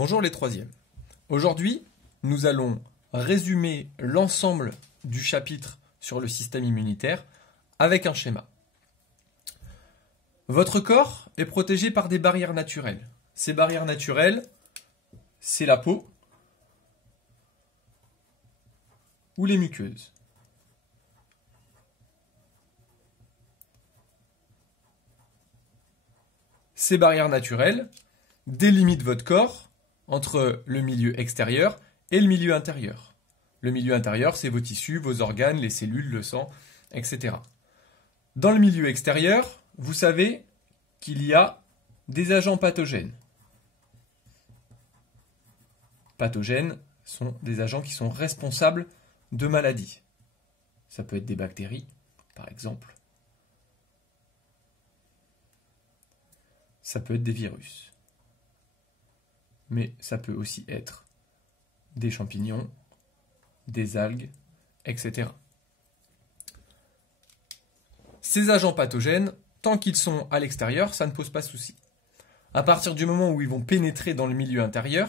Bonjour les troisièmes. Aujourd'hui, nous allons résumer l'ensemble du chapitre sur le système immunitaire avec un schéma. Votre corps est protégé par des barrières naturelles. Ces barrières naturelles, c'est la peau ou les muqueuses. Ces barrières naturelles délimitent votre corps entre le milieu extérieur et le milieu intérieur. Le milieu intérieur, c'est vos tissus, vos organes, les cellules, le sang, etc. Dans le milieu extérieur, vous savez qu'il y a des agents pathogènes. Pathogènes sont des agents qui sont responsables de maladies. Ça peut être des bactéries, par exemple. Ça peut être des virus. Mais ça peut aussi être des champignons, des algues, etc. Ces agents pathogènes, tant qu'ils sont à l'extérieur, ça ne pose pas de souci. À partir du moment où ils vont pénétrer dans le milieu intérieur,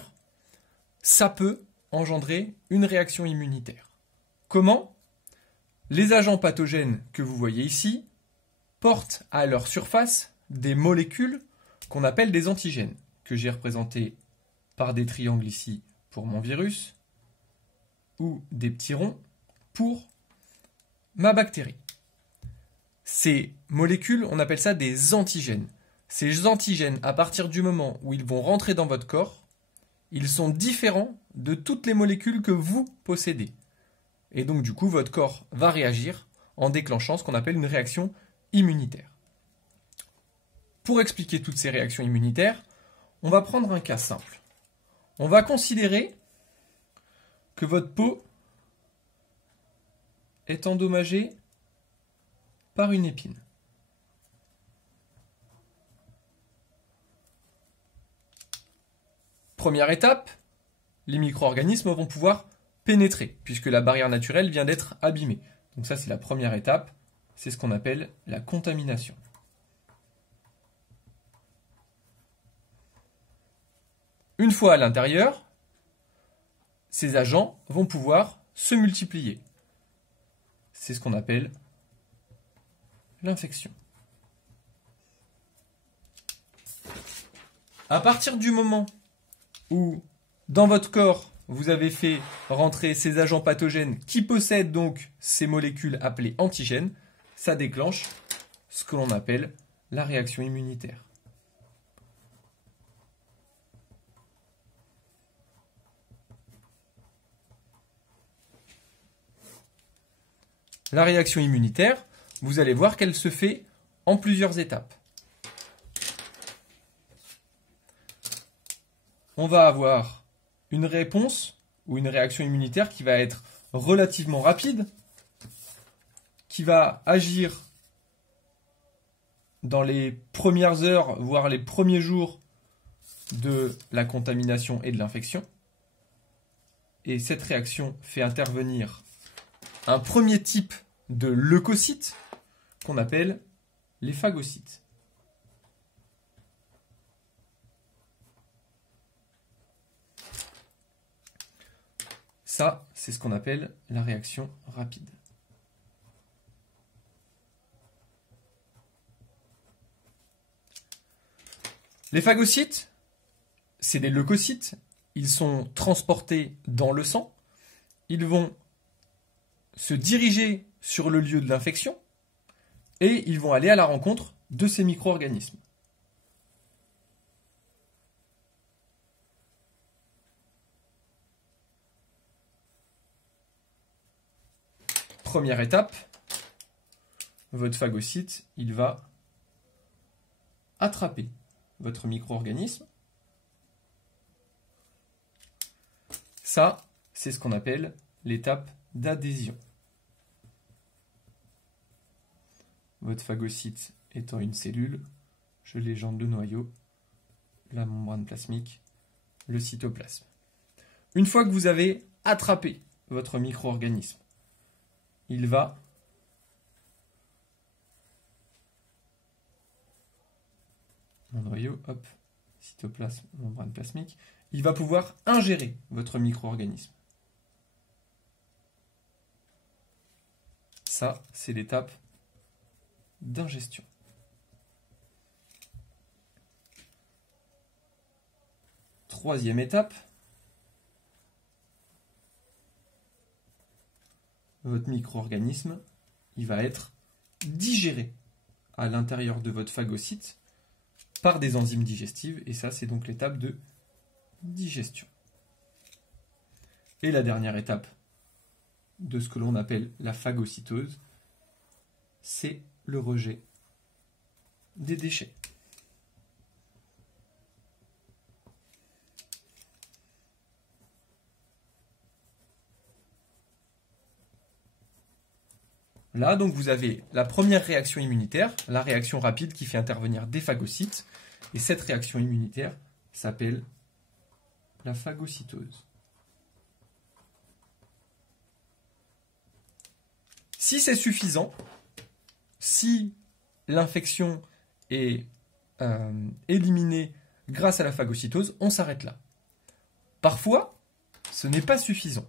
ça peut engendrer une réaction immunitaire. Comment ? Les agents pathogènes que vous voyez ici portent à leur surface des molécules qu'on appelle des antigènes, que j'ai représentés par des triangles ici pour mon virus, ou des petits ronds pour ma bactérie. Ces molécules, on appelle ça des antigènes. Ces antigènes, à partir du moment où ils vont rentrer dans votre corps, ils sont différents de toutes les molécules que vous possédez. Et donc du coup, votre corps va réagir en déclenchant ce qu'on appelle une réaction immunitaire. Pour expliquer toutes ces réactions immunitaires, on va prendre un cas simple. On va considérer que votre peau est endommagée par une épine. Première étape, les micro-organismes vont pouvoir pénétrer, puisque la barrière naturelle vient d'être abîmée. Donc ça, c'est la première étape, c'est ce qu'on appelle la contamination. Une fois à l'intérieur, ces agents vont pouvoir se multiplier. C'est ce qu'on appelle l'infection. À partir du moment où, dans votre corps, vous avez fait rentrer ces agents pathogènes qui possèdent donc ces molécules appelées antigènes, ça déclenche ce que l'on appelle la réaction immunitaire. La réaction immunitaire, vous allez voir qu'elle se fait en plusieurs étapes. On va avoir une réponse ou une réaction immunitaire qui va être relativement rapide, qui va agir dans les premières heures, voire les premiers jours de la contamination et de l'infection. Et cette réaction fait intervenir un premier type de leucocytes qu'on appelle les phagocytes. Ça, c'est ce qu'on appelle la réaction rapide. Les phagocytes, c'est des leucocytes. Ils sont transportés dans le sang. Ils vont se diriger sur le lieu de l'infection et ils vont aller à la rencontre de ces micro-organismes. Première étape, votre phagocyte, il va attraper votre micro-organisme. Ça, c'est ce qu'on appelle l'étape d'adhésion. Votre phagocyte étant une cellule, je légende le noyau, la membrane plasmique, le cytoplasme. Une fois que vous avez attrapé votre micro-organisme, il va mon noyau, hop, cytoplasme, membrane plasmique, il va pouvoir ingérer votre micro-organisme. Ça, c'est l'étape d'ingestion. Troisième étape, votre micro-organisme, il va être digéré à l'intérieur de votre phagocyte par des enzymes digestives, et ça, c'est donc l'étape de digestion. Et la dernière étape de ce que l'on appelle la phagocytose, c'est le rejet des déchets. Là, donc, vous avez la première réaction immunitaire, la réaction rapide qui fait intervenir des phagocytes. Et cette réaction immunitaire s'appelle la phagocytose. Si c'est suffisant, si l'infection est éliminée grâce à la phagocytose, on s'arrête là. Parfois, ce n'est pas suffisant.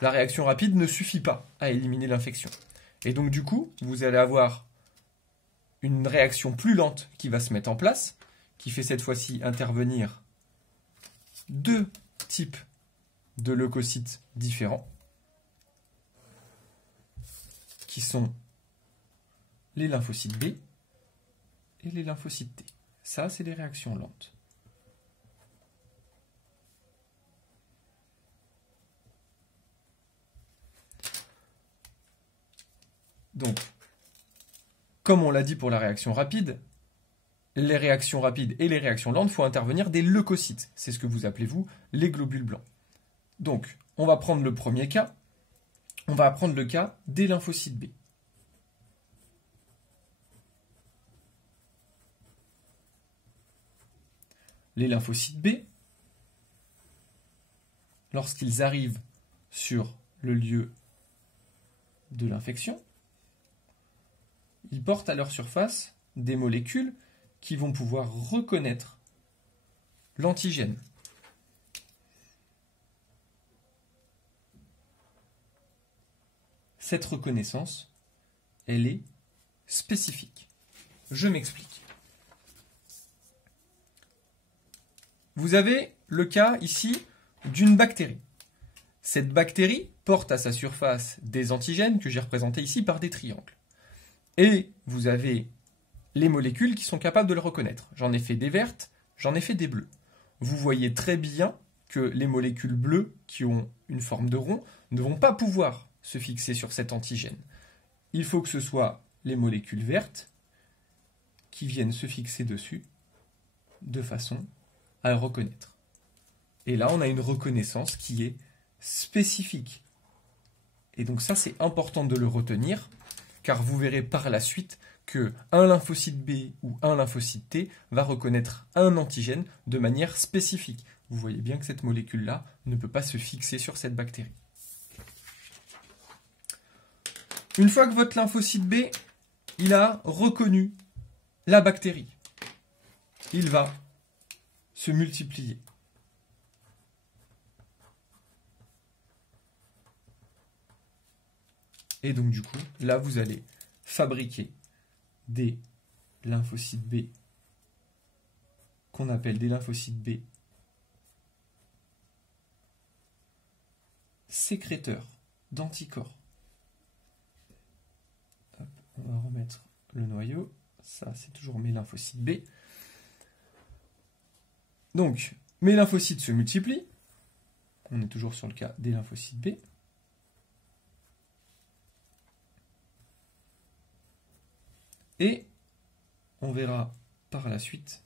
La réaction rapide ne suffit pas à éliminer l'infection. Et donc du coup, vous allez avoir une réaction plus lente qui va se mettre en place, qui fait cette fois-ci intervenir deux types de leucocytes différents, qui sont les lymphocytes B et les lymphocytes T. Ça, c'est les réactions lentes. Donc, comme on l'a dit pour la réaction rapide, les réactions rapides et les réactions lentes, il faut intervenir des leucocytes. C'est ce que vous appelez, vous, les globules blancs. Donc, on va prendre le premier cas. On va prendre le cas des lymphocytes B. Les lymphocytes B, lorsqu'ils arrivent sur le lieu de l'infection, ils portent à leur surface des molécules qui vont pouvoir reconnaître l'antigène. Cette reconnaissance, elle est spécifique. Je m'explique. Vous avez le cas ici d'une bactérie. Cette bactérie porte à sa surface des antigènes que j'ai représentés ici par des triangles. Et vous avez les molécules qui sont capables de le reconnaître. J'en ai fait des vertes, j'en ai fait des bleues. Vous voyez très bien que les molécules bleues, qui ont une forme de rond, ne vont pas pouvoir se fixer sur cet antigène. Il faut que ce soit les molécules vertes qui viennent se fixer dessus de façon à le reconnaître. Et là, on a une reconnaissance qui est spécifique. Et donc ça, c'est important de le retenir, car vous verrez par la suite qu'un lymphocyte B ou un lymphocyte T va reconnaître un antigène de manière spécifique. Vous voyez bien que cette molécule-là ne peut pas se fixer sur cette bactérie. Une fois que votre lymphocyte B, il a reconnu la bactérie, il va se multiplier. Et donc du coup, là vous allez fabriquer des lymphocytes B qu'on appelle des lymphocytes B sécréteurs d'anticorps. On va remettre le noyau. Ça, c'est toujours mes lymphocytes B. Donc, mes lymphocytes se multiplient. On est toujours sur le cas des lymphocytes B. Et on verra par la suite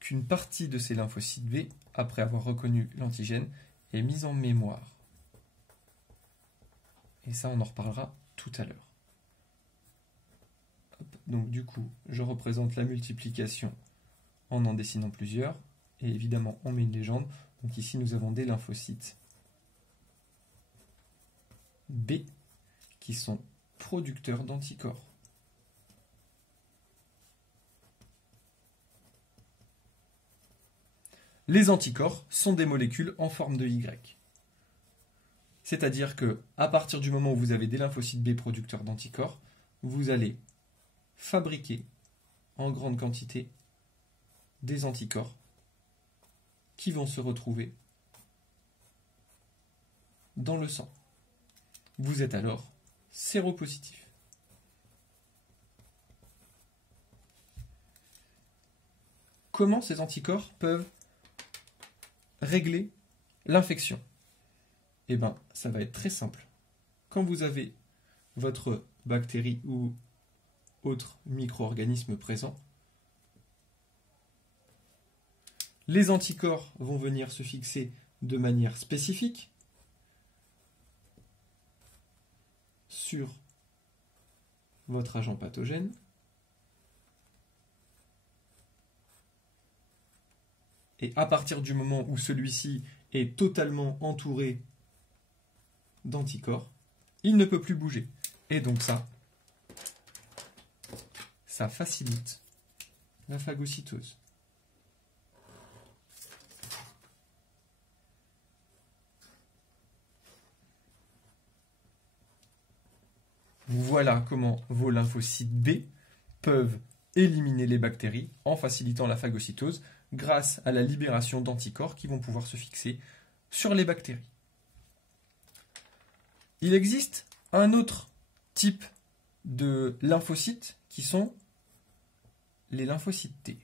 qu'une partie de ces lymphocytes B, après avoir reconnu l'antigène, est mise en mémoire. Et ça, on en reparlera tout à l'heure. Donc du coup, je représente la multiplication en dessinant plusieurs. Et évidemment, on met une légende. Donc ici, nous avons des lymphocytes B qui sont producteurs d'anticorps. Les anticorps sont des molécules en forme de Y. C'est-à-dire que à partir du moment où vous avez des lymphocytes B producteurs d'anticorps, vous allez fabriquer en grande quantité des anticorps qui vont se retrouver dans le sang. Vous êtes alors séropositif. Comment ces anticorps peuvent régler l'infection? Eh bien, ça va être très simple. Quand vous avez votre bactérie ou autre micro-organisme présent, les anticorps vont venir se fixer de manière spécifique sur votre agent pathogène. Et à partir du moment où celui-ci est totalement entouré d'anticorps, il ne peut plus bouger. Et donc ça facilite la phagocytose. Voilà comment vos lymphocytes B peuvent éliminer les bactéries en facilitant la phagocytose grâce à la libération d'anticorps qui vont pouvoir se fixer sur les bactéries. Il existe un autre type de lymphocytes qui sont les lymphocytes T.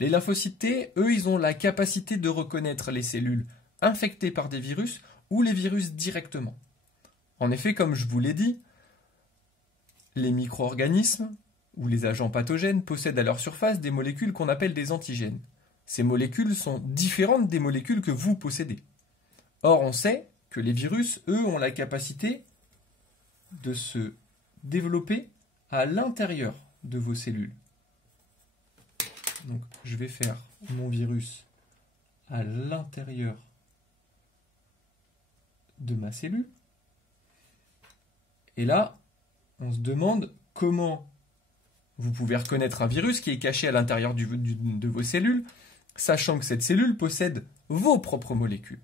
Les lymphocytes T, eux, ils ont la capacité de reconnaître les cellules infectées par des virus ou les virus directement. En effet, comme je vous l'ai dit, les micro-organismes ou les agents pathogènes possèdent à leur surface des molécules qu'on appelle des antigènes. Ces molécules sont différentes des molécules que vous possédez. Or, on sait que les virus, eux, ont la capacité de se développer à l'intérieur de vos cellules. Donc, je vais faire mon virus à l'intérieur de ma cellule. Et là, on se demande comment vous pouvez reconnaître un virus qui est caché à l'intérieur de vos cellules, sachant que cette cellule possède vos propres molécules.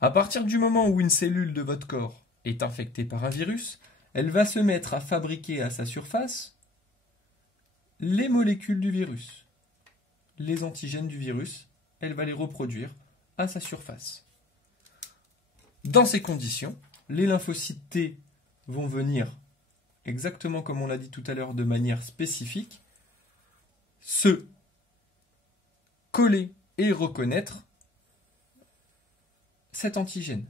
À partir du moment où une cellule de votre corps est infectée par un virus, elle va se mettre à fabriquer à sa surface les molécules du virus. Les antigènes du virus, elle va les reproduire à sa surface. Dans ces conditions, les lymphocytes T vont venir, exactement comme on l'a dit tout à l'heure, de manière spécifique, se coller et reconnaître cet antigène.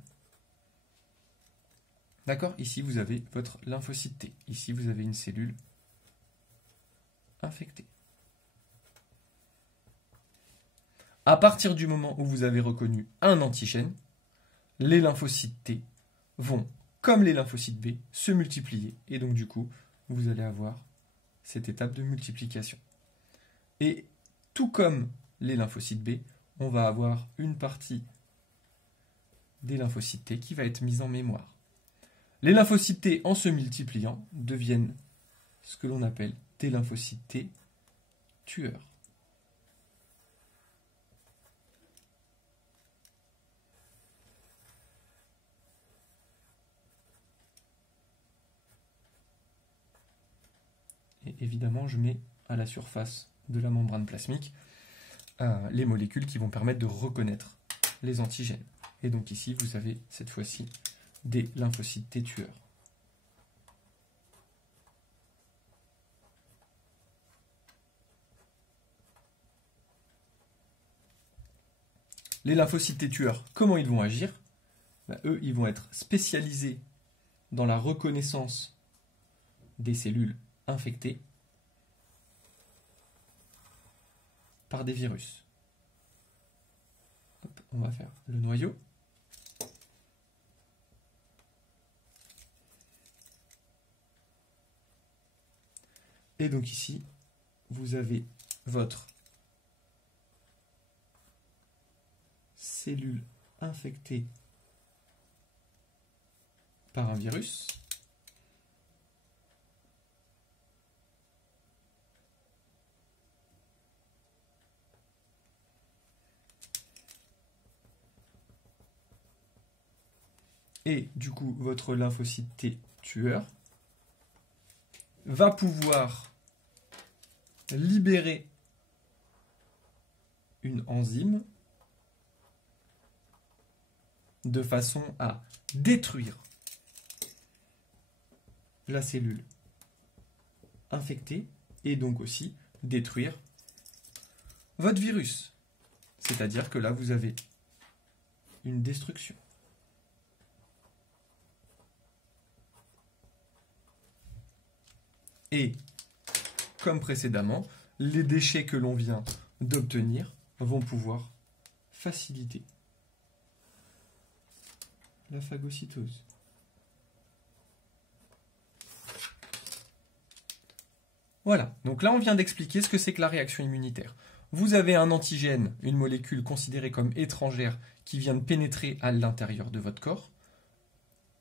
D'accord? Ici, vous avez votre lymphocyte T. Ici, vous avez une cellule infectée. À partir du moment où vous avez reconnu un antigène, les lymphocytes T vont, comme les lymphocytes B, se multiplier. Et donc, du coup, vous allez avoir cette étape de multiplication. Et tout comme les lymphocytes B, on va avoir une partie des lymphocytes T qui va être mise en mémoire. Les lymphocytes T, en se multipliant, deviennent ce que l'on appelle des lymphocytes T tueurs. Et évidemment, je mets à la surface de la membrane plasmique les molécules qui vont permettre de reconnaître les antigènes. Et donc ici, vous avez cette fois-ci des lymphocytes T tueurs. Les lymphocytes T tueurs, comment ils vont agir? Eux, ils vont être spécialisés dans la reconnaissance des cellules infectées par des virus. Hop, on va faire le noyau. Et donc ici, vous avez votre cellule infectée par un virus. Et du coup, votre lymphocyte T tueur va pouvoir libérer une enzyme de façon à détruire la cellule infectée et donc aussi détruire votre virus. C'est-à-dire que là, vous avez une destruction. Et, comme précédemment, les déchets que l'on vient d'obtenir vont pouvoir faciliter la phagocytose. Voilà, donc là on vient d'expliquer ce que c'est que la réaction immunitaire. Vous avez un antigène, une molécule considérée comme étrangère qui vient de pénétrer à l'intérieur de votre corps.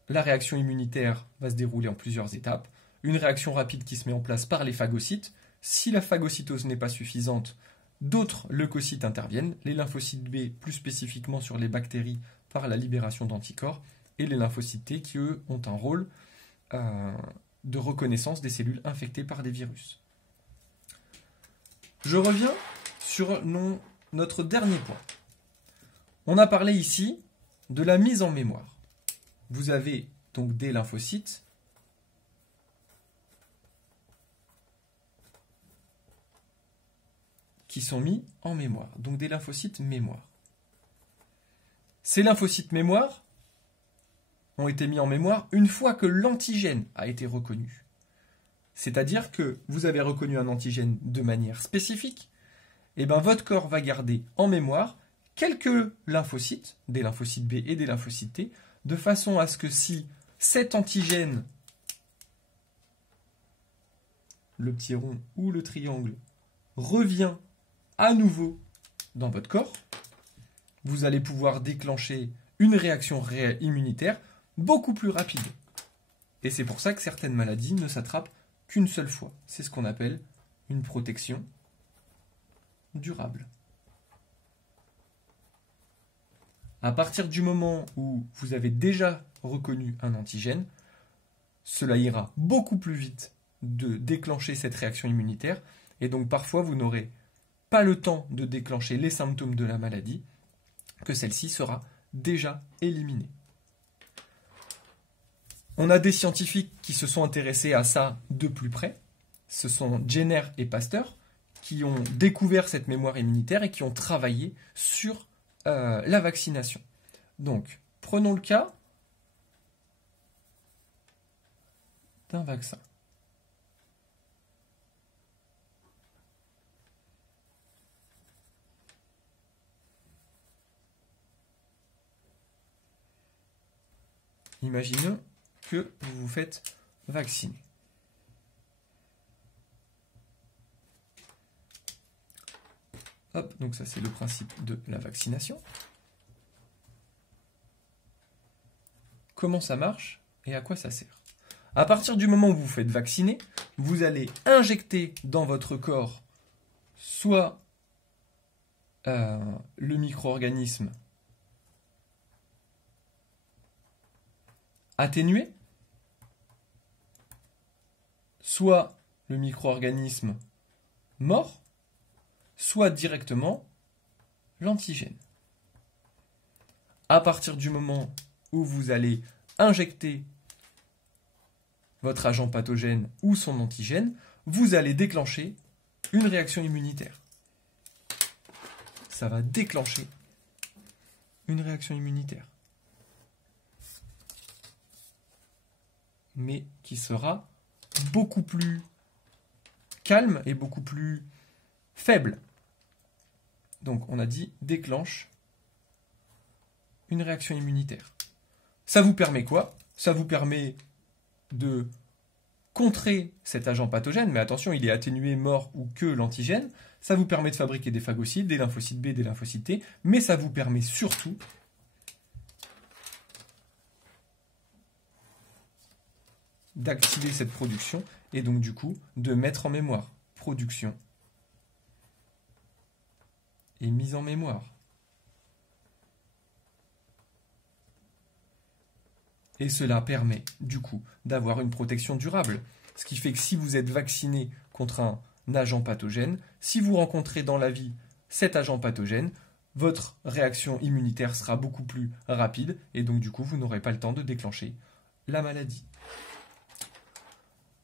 La réaction immunitaire va se dérouler en plusieurs étapes. Une réaction rapide qui se met en place par les phagocytes. Si la phagocytose n'est pas suffisante, d'autres leucocytes interviennent, les lymphocytes B plus spécifiquement sur les bactéries par la libération d'anticorps, et les lymphocytes T qui eux ont un rôle de reconnaissance des cellules infectées par des virus. Je reviens sur notre dernier point. On a parlé ici de la mise en mémoire. Vous avez donc des lymphocytes qui sont mis en mémoire, donc des lymphocytes mémoire. Ces lymphocytes mémoire ont été mis en mémoire une fois que l'antigène a été reconnu. C'est-à-dire que vous avez reconnu un antigène de manière spécifique, et bien votre corps va garder en mémoire quelques lymphocytes, des lymphocytes B et des lymphocytes T, de façon à ce que si cet antigène, le petit rond ou le triangle, revient à nouveau dans votre corps, vous allez pouvoir déclencher une réaction immunitaire beaucoup plus rapide. Et c'est pour ça que certaines maladies ne s'attrapent qu'une seule fois. C'est ce qu'on appelle une protection durable. À partir du moment où vous avez déjà reconnu un antigène, cela ira beaucoup plus vite de déclencher cette réaction immunitaire, et donc parfois vous n'aurez pas le temps de déclencher les symptômes de la maladie, que celle-ci sera déjà éliminée. On a des scientifiques qui se sont intéressés à ça de plus près. Ce sont Jenner et Pasteur qui ont découvert cette mémoire immunitaire et qui ont travaillé sur la vaccination. Donc, prenons le cas d'un vaccin. Imaginons que vous vous faites vacciner. Hop, donc ça c'est le principe de la vaccination. Comment ça marche et à quoi ça sert? À partir du moment où vous vous faites vacciner, vous allez injecter dans votre corps soit le micro-organisme atténué, soit le micro-organisme mort, soit directement l'antigène. À partir du moment où vous allez injecter votre agent pathogène ou son antigène, vous allez déclencher une réaction immunitaire. Ça va déclencher une réaction immunitaire. Mais qui sera beaucoup plus calme et beaucoup plus faible. Donc on a dit déclenche une réaction immunitaire. Ça vous permet quoi? Ça vous permet de contrer cet agent pathogène, mais attention, il est atténué, mort ou que l'antigène. Ça vous permet de fabriquer des phagocytes, des lymphocytes B, des lymphocytes T, mais ça vous permet surtout d'activer cette production et donc du coup de mettre en mémoire. Production et mise en mémoire. Et cela permet, du coup, d'avoir une protection durable. Ce qui fait que si vous êtes vacciné contre un agent pathogène, si vous rencontrez dans la vie cet agent pathogène, votre réaction immunitaire sera beaucoup plus rapide et donc du coup vous n'aurez pas le temps de déclencher la maladie.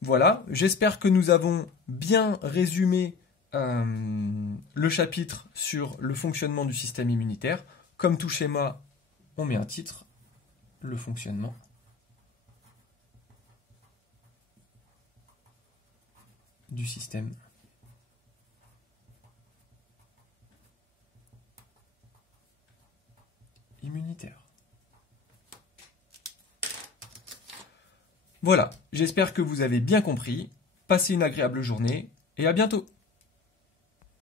Voilà, j'espère que nous avons bien résumé le chapitre sur le fonctionnement du système immunitaire. Comme tout schéma, on met un titre, le fonctionnement du système immunitaire. Voilà, j'espère que vous avez bien compris. Passez une agréable journée et à bientôt.